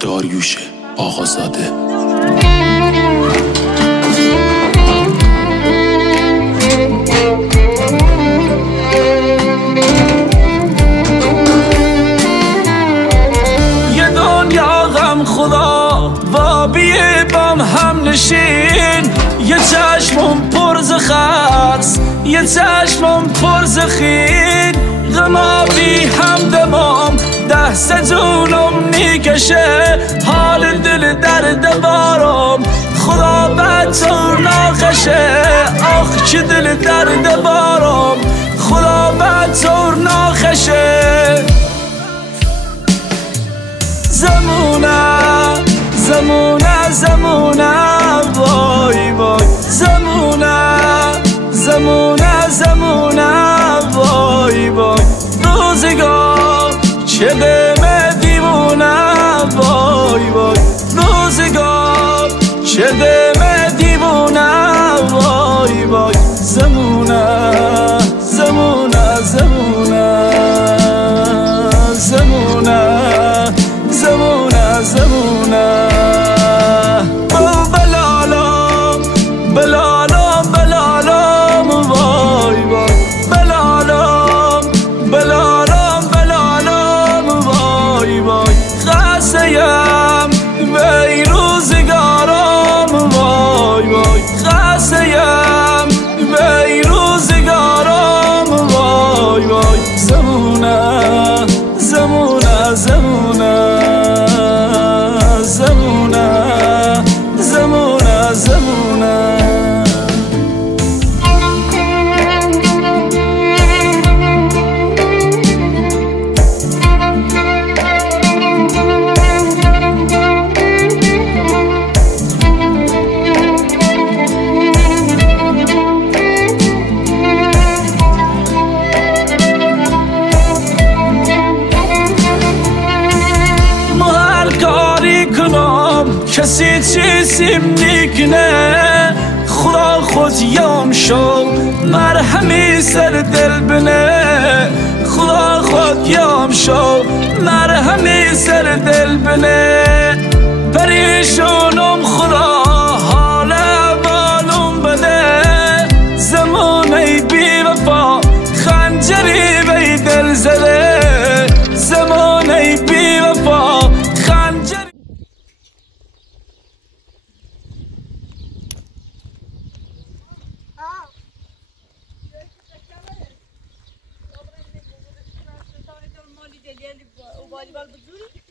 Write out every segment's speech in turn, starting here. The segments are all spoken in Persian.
داریوش آقازاده. یه دنیا غم خدا و بیه بام هم نشین، یه چشمم پرز خرس یه چشمم پرز خین، غما بی هم دمام دست جونم نیکشه، حال دل درد بارم خدا بدتر ناخشه، آخ چه دل درد بارم خدا بدتر ناخشه. زمونه زمونه زمونه وای وای، زمونه زمونه زمونه وای وای، روزگار چه دم دیوونه وای وای، روزگار چه دم دیوونه وای وای، زمونه زمونه زمونه زمونه زمونه زمونه، بلالم بلالم بلالم وای وای، بلالم بلالم بلالم وای وای، خسته‌ام وی روزگارم وای وای، خسته‌ام وی روزگارم وای وای، زمونه زمونه زمونه زمونه زمونه زمونه. کسی چیزیم نیکنه، خدا خود یام شو مرهمی سر دل بنه، خدا خود یام شو مرهمی سر دل بنه، پریشونم خدا حال اولم بده، زمانه بی وفا خنجری بی دل زده، زمانه بی وفا خنجری. والیبال بزرگ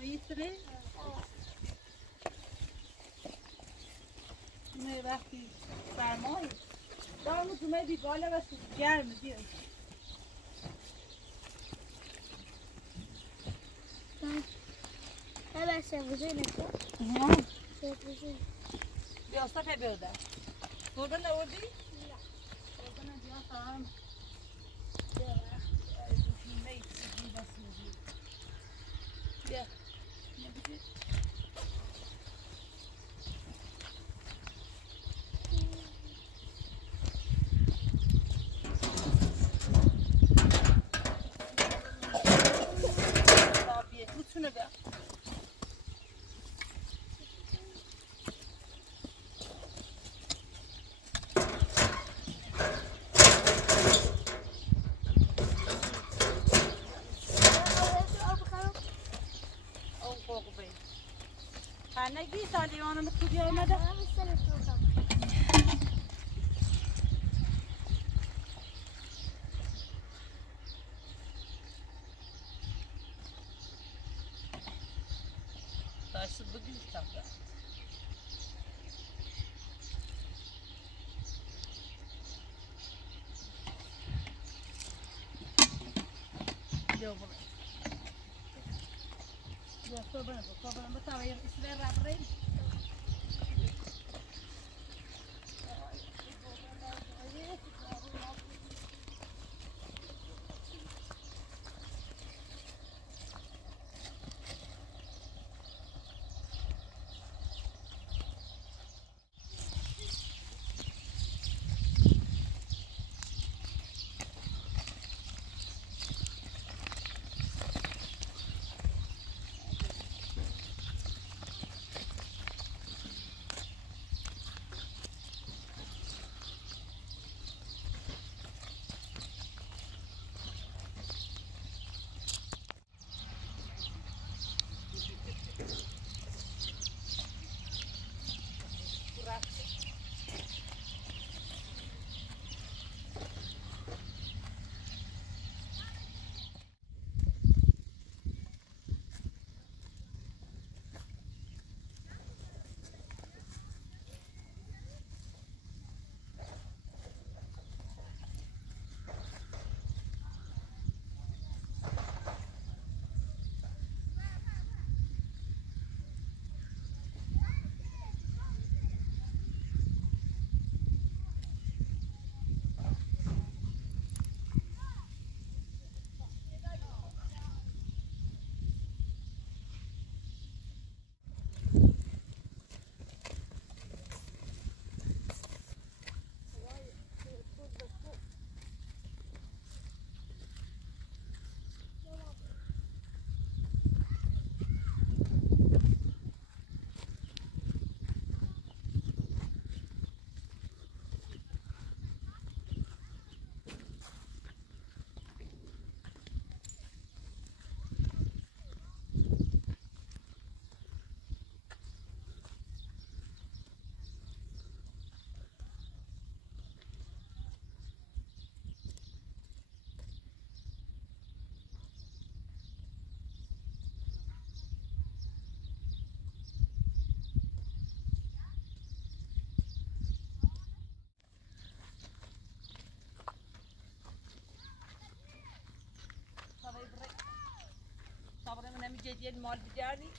میتره نه وقتی سرمایه دارم تو میدی بالا بس گرم دیگه هلا سوزينك ها سوزين بیا صفحه برده قربان نوردی لا قربان بیا خام بیا بیا بیا بیا نگی سالیانم خوبی آمده داشت بگیر تابه بیا برو بیا صبح بتاوی اسمه رابرین دیگه مال بگردی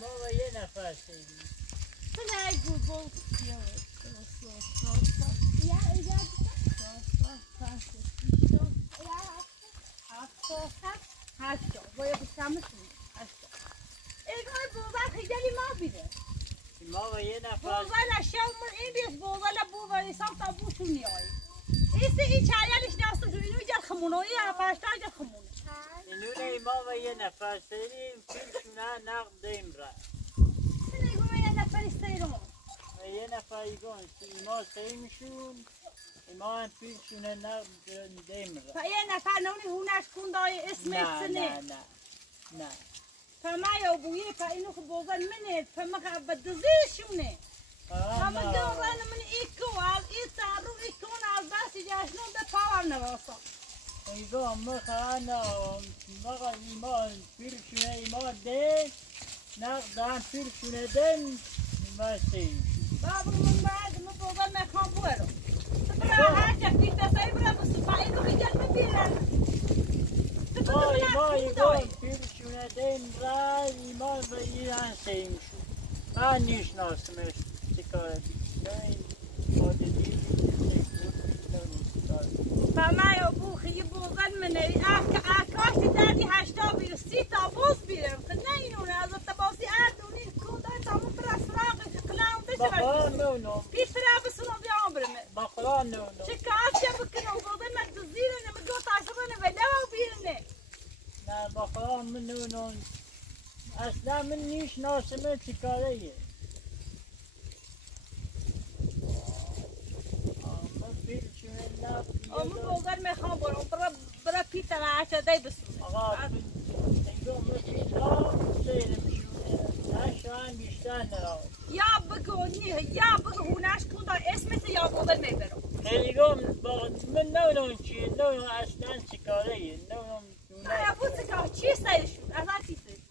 ما و یه نفر سیدیم نه گوگل هشتا باید بشمشون هشتا ایگاه بوزن خیلی ما بیده ما و یه نفر بوزن شمون این بیست بوزن بوزن سام تا بوشون نیایی این چایلش ناست جو اینو جر خمونوی پاشتا جر خمونه اینونه ما و یه نفر سیدیم پیلشونه نقد دیم را ایگاه یه نفر استیرون و یه نفر ایگون ما سیمشون ما هم پیلشونه نقد دیم را و یه نفر نونی هونش کندای اسمت سنه نه فما یا بویه فا اینو که بوزن منه فما که بدزیرشونه فما دوران من ایکوال ایتارو ایکون از باسی جاشنون ده پاور نواسا ایگون مخانا ما پیلشونه ایما ده نقد هم پیلشونه دیم ما سیمشون بابر من بعد ما بوزن مخان بورو برا هر جفتی تسایی برا بسفا اینو خیجل ببیرن ما ایگون پیلشونه دیم را ایما و ایران سیمشون من نیشناسمش چکاره فما یا بوخی بوزن منه آکاشتی دردی هشتا بیرو 30 تا بوز بیرم که نه اینونه از تباسی اردونی کندای تامون پر اسراقی که قلام بشه نونو پیش فرا بسونو بیام برمه بقرا نونو شکاعت چه بکنم بوزن من دزیرنه من دو تاسبانه ولو بیرنه نه بقرا من نونو اصلا من نیشناسمه چکاره یه اما بوزن میخوام برم برا پیتا و عشده بسونه آقا ایگون مسیطا سیرمشونه نشان بیشتر نرا یا بگو هونش کندا اسمت یا بوزن میبرم ایگون من نونو چیه نونو اصلا چکاره یه نونو نه بود سکا چی سایشون اصلا چی سایشون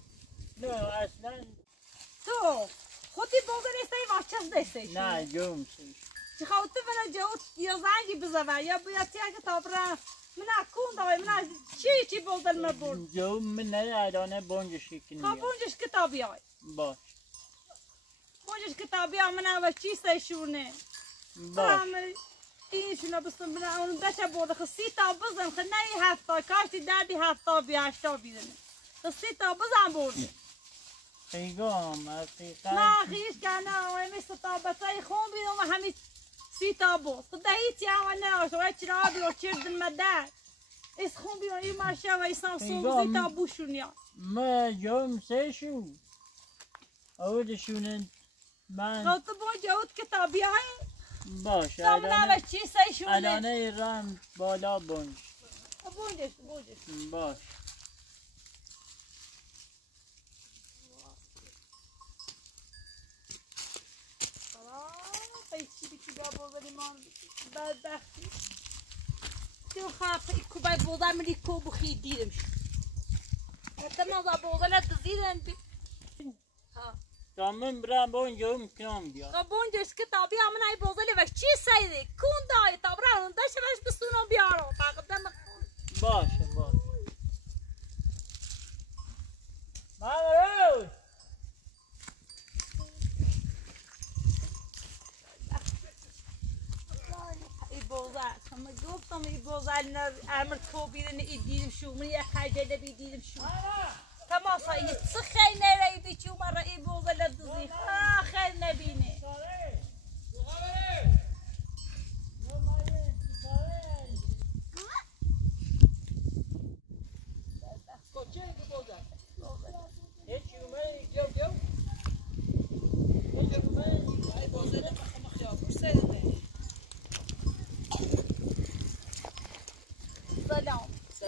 نونو اصلا تو خودی بوزن استایی واچست دستیشون نه جوم سیش چه خواهد بنا جاوت یا زنگی بزنه یا باید تیه که تابره من اکون داره من چی بوزن ما برد جوم من نه ادانه بونجشی کنی خواه بونجش کتابی های باش بونجش کتابی های من اول چی سایشونه باش اینشونه بستم بنا اون بشه برده خب 30 تا بزن خب نه 7 تا کاشتی دردی 7 تا بی 8 تا بیدنه خب 30 تا بزن برده ایگون افریقا نه خیش کنه اوه مثل تا بطای خون بیدم و همین 30 تا بود خب ده هیچی همه نراشت و چرا بیو چرد مدد از خون بیو این ماشه و ایسان سون 30 تا بوشون یا ما جوم سیشو اولشونه من خب تو با جاوت کتابی های باش تا من اول چی سایشونه ادانه رم بالا بونج بونجش باش چی بیکی بیا بوزنی من بدبختی تو خواهد ایکو باید بوزن من ایکو بخی دیدم شد حتی من از بوزن دزیدن بی تا من برم با اون جوم کنم بیا خب بونجش کتابی همون های بوزنی وش چی سایده کون دای تا برای داشته وش بسونم بیارم تقدم باشه مامروز ای بوزن شما گفتم ای بوزن امر تو بیرن ای دیدم شو من یک خیجه بی دیدم شو تماسا ای چه خیلی نره بی چو مرا ای بوزن دزی خیلی نبینه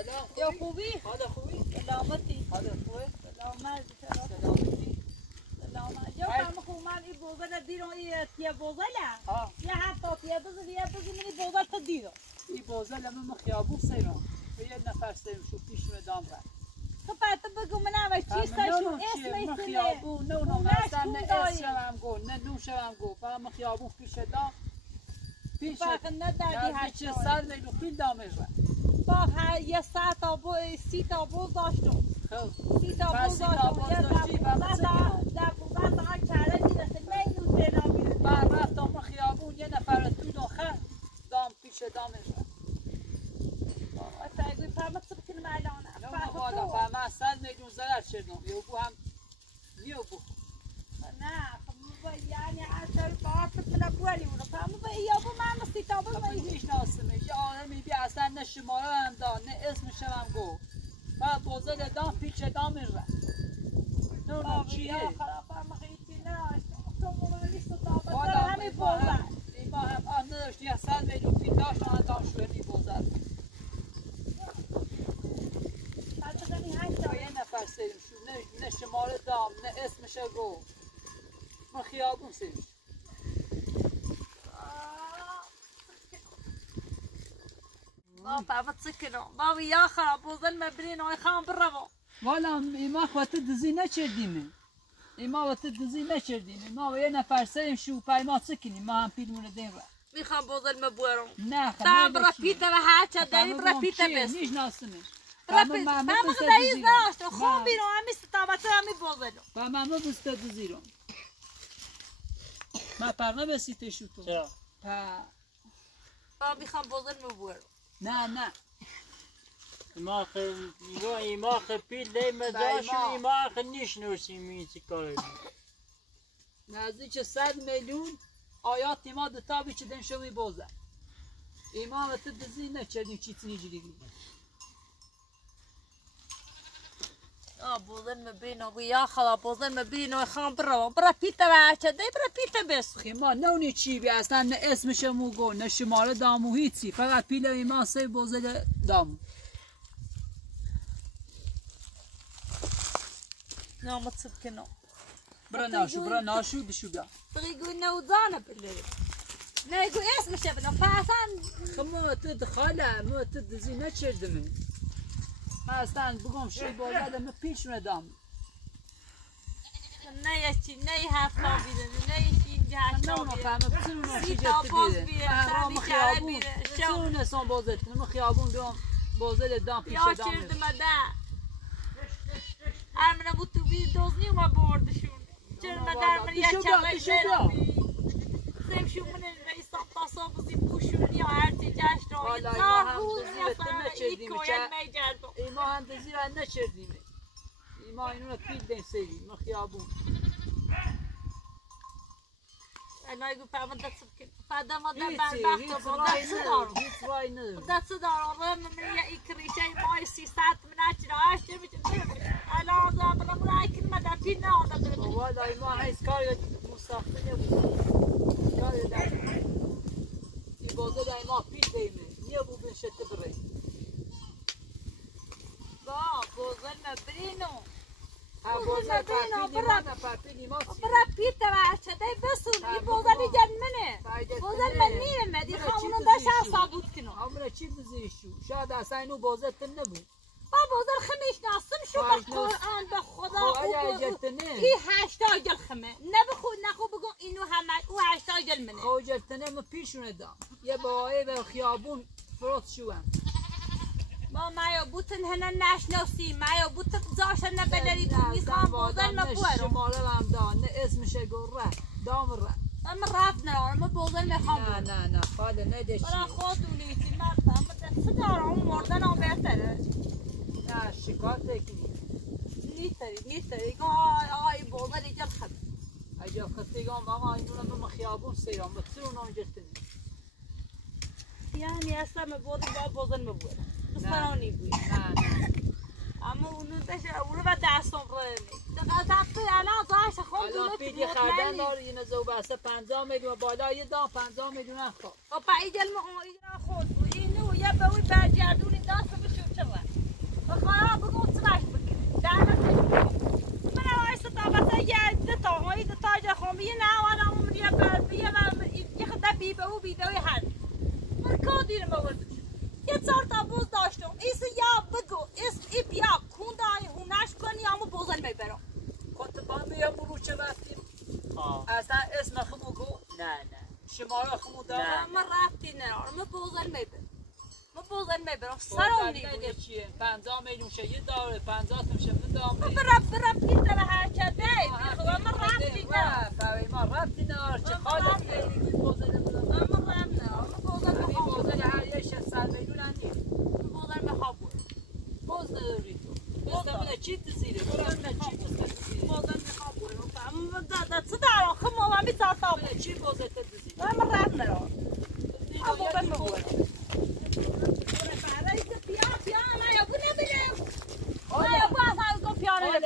سلام يا خوبي هذا خوبي سلامتي هذا خوبي سلامات سلامتي سلامات جو كم خومان ای بوزل دیرو ای تیا بوزله یا حتی تیا بزن منی بوزل تدیرو ای بوزل من خیابون سیرم و یه نفر سیرم شو پیش مدام را خب تو بگو من اول چی سایشون اسم خیابون نه مثلا نه اسم گو نه نوشم گو فهم خیابون پیش دام پیش نه دردی هشت سر نیلو پیل دامش را با یه 100 تا 30 تا بوز داشتم خب سی تا پس بوز سی تا داشتم بوز داشتی، فقط سه کیلو. در 15 ساعت چهره میرسه میدون تینا میرسه من رفتم رو خیابون یه نفر تو داخل دام پیش دامش رفت. فاگوی فرمت سب کنم الانه نه والا و من 100 میلیون ضرر شدم یه بو هم نیو بو نه خب یعنی اصلا باعث من بوری اونو فهمو با ایابو من سی تا بوز خب میشناسمش یه آدمی بی اصلا نه شماره هم داد نه اسمش هم گو و بوزل دام پیش دامش رفت نونم چیه خراب فرما خیلی نه تو مومنی ستا بوز والا همین بوزن ما هم آن نداشت یه 100 میلیون پی داشت آن دام شوه می بوزد با یه نفر سریم شو نه شماره دام نه اسمش گو ما خیابون سریم بابا تسكنوا بابا يا خراب وظل مبرين ويخان بالربو والا ایما خواهد دزی نچردیم ایما وقت دزی نچردیم ایما و یه نفر سریم شو پای ما سکنیم ما هم پیلمونه دیم را میخوام بوزل مبورم نه تام برپیته و هاچا داری برپیته بس نیش ناسمش برپیته ما دایز داشت خوب بیرو همی ستابت همی بوزلو با من بست دزی رو ما پرنه بسیته شو تو چرا؟ بابا میخوام بوزل مبورم نه ایما خیلی پیل دی مداشو ایما خیلی نیش نوشیم این چی کاری نزدیک 100 میلیون آیات ایما دتا بیچه دن شو می بوزه ایما وقت دزی نچردیم چیت نیجی بوزل مبرين ويا خلا بوزل مبرين ويخان بالربو برپیته و هاچا داری برپیته بس خیما نونی چی بی اصلا نه اسمش موگو نه شماره دامو هیچی فقط پیل ایما سه بوزل دامو نه متسبكنو برا ناشو بشو بیا بيقول نوزانه بالليل لا يقول اسمه شبنا فعشان خما تدخله ما تدزی نچردم من اصلا بگم شی بوزل ما پیشونه دامو نيشي ني هافتا بيدن نيشي جهاشتا نونو بيدن فهمه بسنونو شی سيتا بوز جت بيدن بیده شابي ما شعر خیابون بيدن شو بسنونه سان بوزل ما خیابون بیام بوزل دام پیش يا دامو شرد مدا أمنا بوتو بي دوزني وما بوردشون شرد مدا من يا شغل زين شو من الرئيس التصاب زي بوشون يا عرتي جاشتا يتنارون يا فرا إيكو يا ميجردو ایما هم دزی را نچردیم ایما اینو پیل دیم سری ما خیابون أنا يقول فاهم دتسبكن فادا ما هیچی دبر بخت هیچ وای ندارم دست دارم رم من يا إكري شيء ما يصير ساعة من أجل عاشر بجد أنا أزعل من أمر أكل ما دفينا ولا والا ایما هیچ کاری مستقبل نبود کاری دارم این بازه دا ایما پیل دیمه نیه بو بین شده بره با بوزن مبرينو ها بازه پرپیل ایما برا بيتا وعشتي بس يبوزن يجن منه بوزن منيره مدي خامنون داشت صابوت كنو عمره چی دزیشو شاید اصلا اینو بازه تن نبود با بوزن خميش ناصم شو بالقرآن بخدا ای هشتا جل خمه نخو بگو اینو همه او هشتا جل منه خوجرتنه ما پیشونه دام یه باقی به خیابون فروت شوام با مايو بوتن هنا ناشنوسي مايو بوتن زاشن نبلري بوميسان بوزن مبورو شماله هم دان نه اسمش گره دام ره اما رافنا ما بوزن مخام نه خاله نده چی برا خودوني تي ما فهمت صدارم مردن هم بهتره نه شکایت کنی نیتری آقای بوزن ایجل خب اجا خطیگام آقا اینو ما خیابون سیرام بطرون هم جرتنی یعنی اصلا مبودن با بوزن مبورو بسرانی بوی نه اما اونو با دستم رمی دقیقه الان داشت خود الان پیدی خردن داره این زو بسته 50 میلیون بالا یه دام 50 میلیون اخواه خب با ایجل خود بود اینو یه بوی برگردونی دست بشو چرا بخواها بگو تماش بکنی دهنت من آیست تا بسه یه دتا هایی دتا جا خومی یه نوانم من یه خدا بیبه و بیدوی هر من که دیر مورد یه چهار تا بوز داشتم ایسا یا بگو ای بیا کندای هونش کنی یا مو بوزن میبرم کنت بامی یا مرو چه رفتیم اصلا اسم خمو گو نه شماره خمو دارم من رفتی نرارم من بوزن میبرم بوزن میبرم سرم دیگه چیه 50 میلیون شه یه داره 50 تا شه دام برم پیتر هر چده خدا من رفتی نه برای ما رفتی نه چه خالت دیگه بوزن من رم نه بوزن هر یه 600 میلیون اندی بوزن میخوام بوز نداری تو بوزن چی تزیره بوزن چی تزیره بوزن میخوام برم دادا چه دارم خمو من میتاسم چی بوزن تزیره من رم نه بوزن میخوام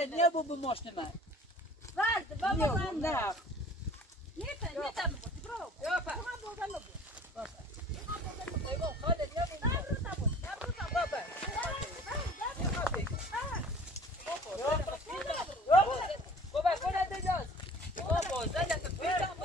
نه بابا ماشین من ورد بابا نه نیت برو یا پا من بوزن میخوام ایوه خالد یا بابا بابا کنه دیگه بابا زدن پیدا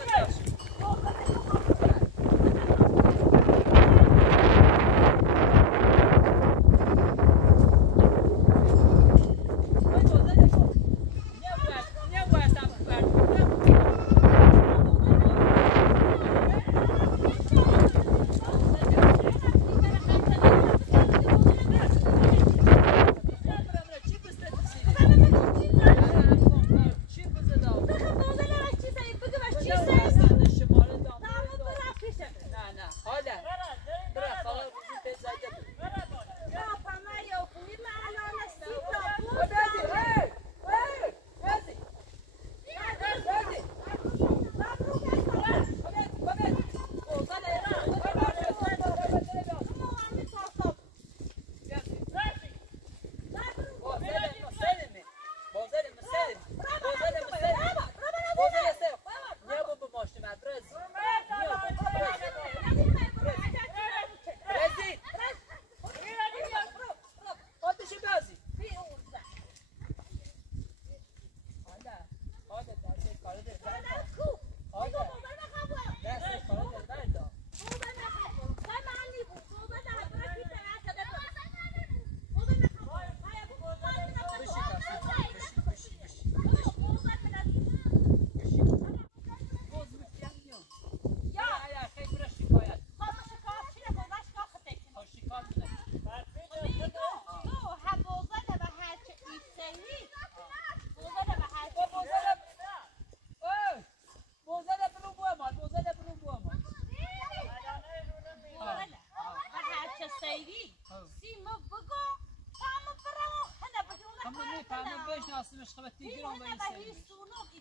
ناسمش خبت تيجرون بيسوي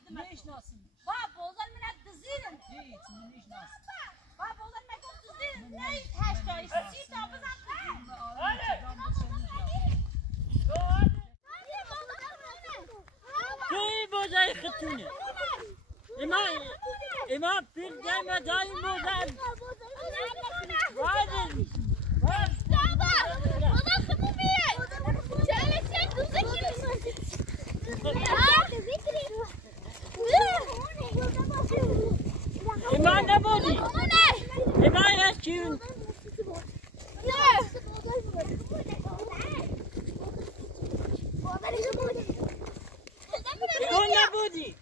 ليش ناسم بابا وصل من التزيين هيك منيش ناسم بابا وصل ما يكون تزيين ليش هاشتاي سيتا بزعل توی بوزای ختونه اما پیر دائما دائم بوزن وادی اما نبودی اما هستیم اون نبودی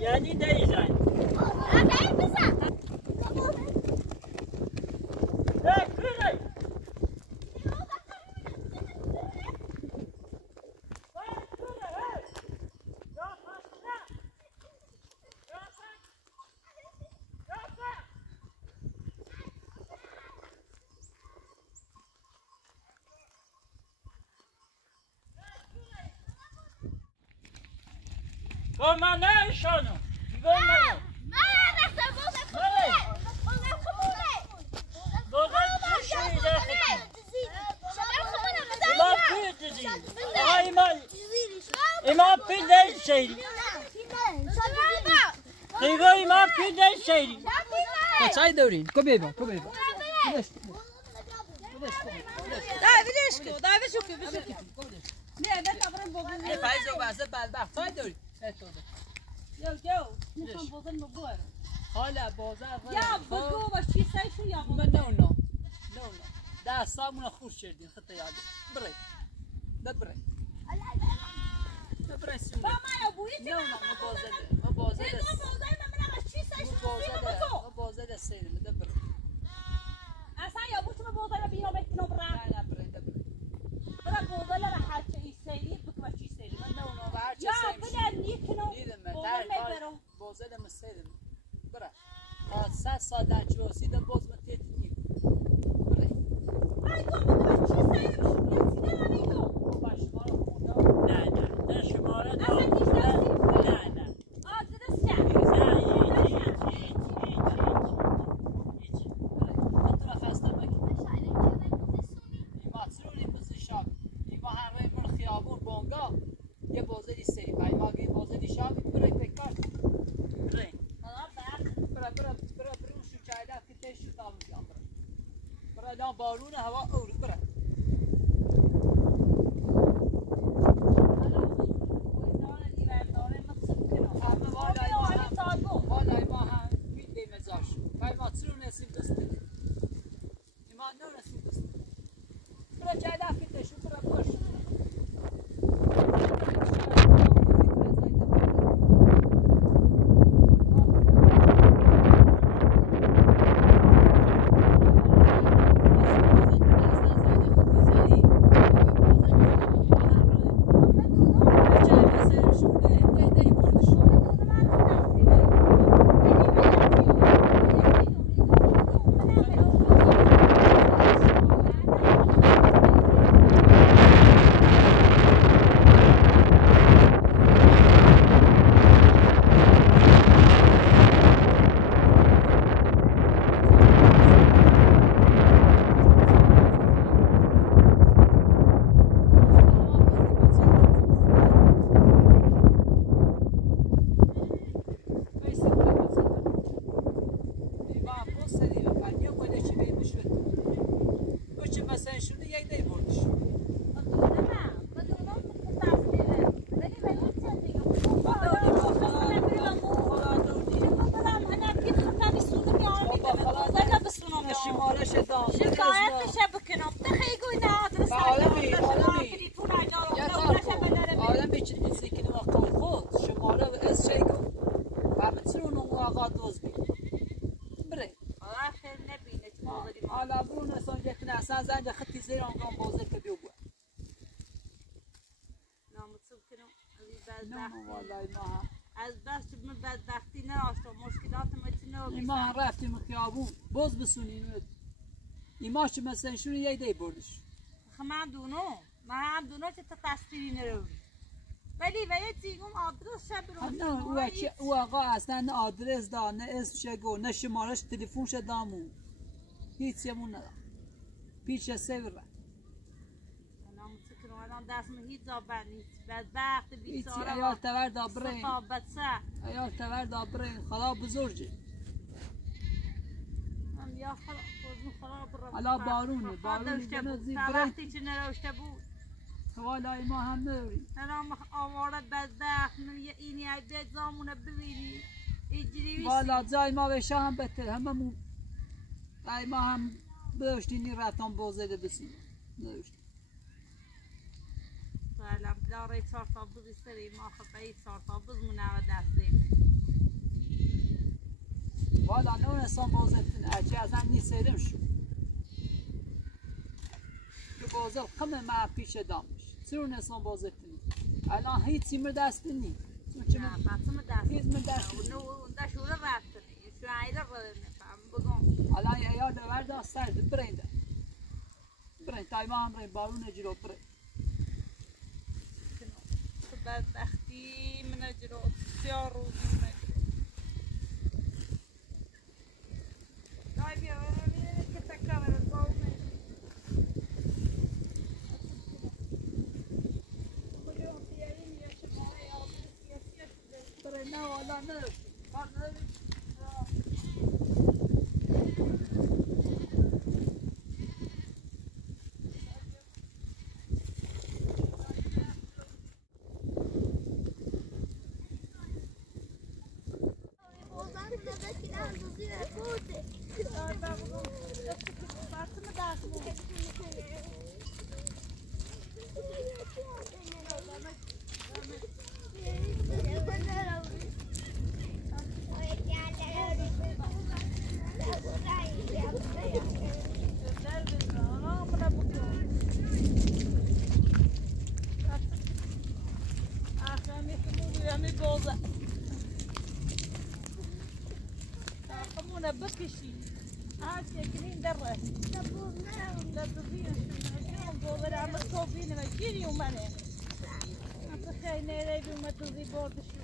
یعنی دیزای من نشانم ما پیل شیری خیلی ما پیل شیری چای دورین کو بیبا دایویدش کو نه بتابرم بوزن نه فایزو واسه بدبخت چای دورین جو میخوام بوزن بگویم حالا بازار یا بگو با چی سایشو یا نه دستامون خوش کردیم خط یاد برای دبره دبره سوی با ما یا بویی نه ما بازده ما بازده سیرم دبره اصلا یا بوی تو بوزای بیرون بکنم برم نه بره دبره برم بوزای لحظه چه ایسایی بکنم چی سیری من نه اونو هر چه یا سیم بله نیکنم دیدم من بوزای در میبرم بازده مسیرم بره تا 100 سال در چوسی ده باز من تیت نیم بره ای تو بکنم چی سیری بشون یه سیده نمیدو با شماره خونده نه شماره دا اصلا چی سیری نه آدرس چه یه بازاری سری پای ما گی بازاری شامی برای پکار برای برای شو چایده که تشو دام میام برای دام بارون هوا اور برای والای ما هم میده مزاش پای ما چرو نسیم دسته ما نه نسیم دسته برای چایده که تشو برای باش زنده خطی زیر آنگام بازه که بیو بود نامتصب کنم از بس من بدبختی نراشتم مشکلات ما ما هم رفتیم خیابون باز بسونیم ایماش چه مثلا شون یه دی بردش من دونو که تا تصویری نرو ولی یه دیگم آدرس شب رو او آقا اصلا نه آدرس دا نه اسم شگو نه شمارش تلفون شد دامون هیچ یمون ندام پیش سیور را نامتصب کنم الان دست من هیچ زابن نیست بدبخت بیساره ایال تور دا برین صفابتسه ایال تور دا برین خدا بزرگه یا خدا برم حالا بارونه وقتی چه نروشته بود والای ما هم نوریم الان آواره بدبخت من یه اینی ای بیت زامونه ببینی ایجری والا جای ما بشه هم بهتر هممون ای ما هم باشتینی رفتان بازده بسیم نوشتیم الان داره 4 تا بزی سری ما خطایی 4 تا بزمونه و دستیم والا نه انسان بازدتون اچی از هم نیستیدم شد که بازد قمه ما پیش دامش چرا انسان بازدتونی الان هیچی مر دستی نی نه فاطمه دست هیچ مر دستی اون دشوره رفتنی شو عیله نفهم بگم الان یا دور دا سر برنده تای ما هم رین بارون جلو برند بدبختی من جلو 3 روزی من دای بیا که تکامل قومه کجا بیاریم یا شماره یا سیاسی برند نه والا نه کار نداریم Fatıma dağıtma. همونه بکشی هرچی کنین دره لا تضيع اليوم بوغر عم تصوبين ما كيري وماني عم تخيني ريبي وما تضي بورد شو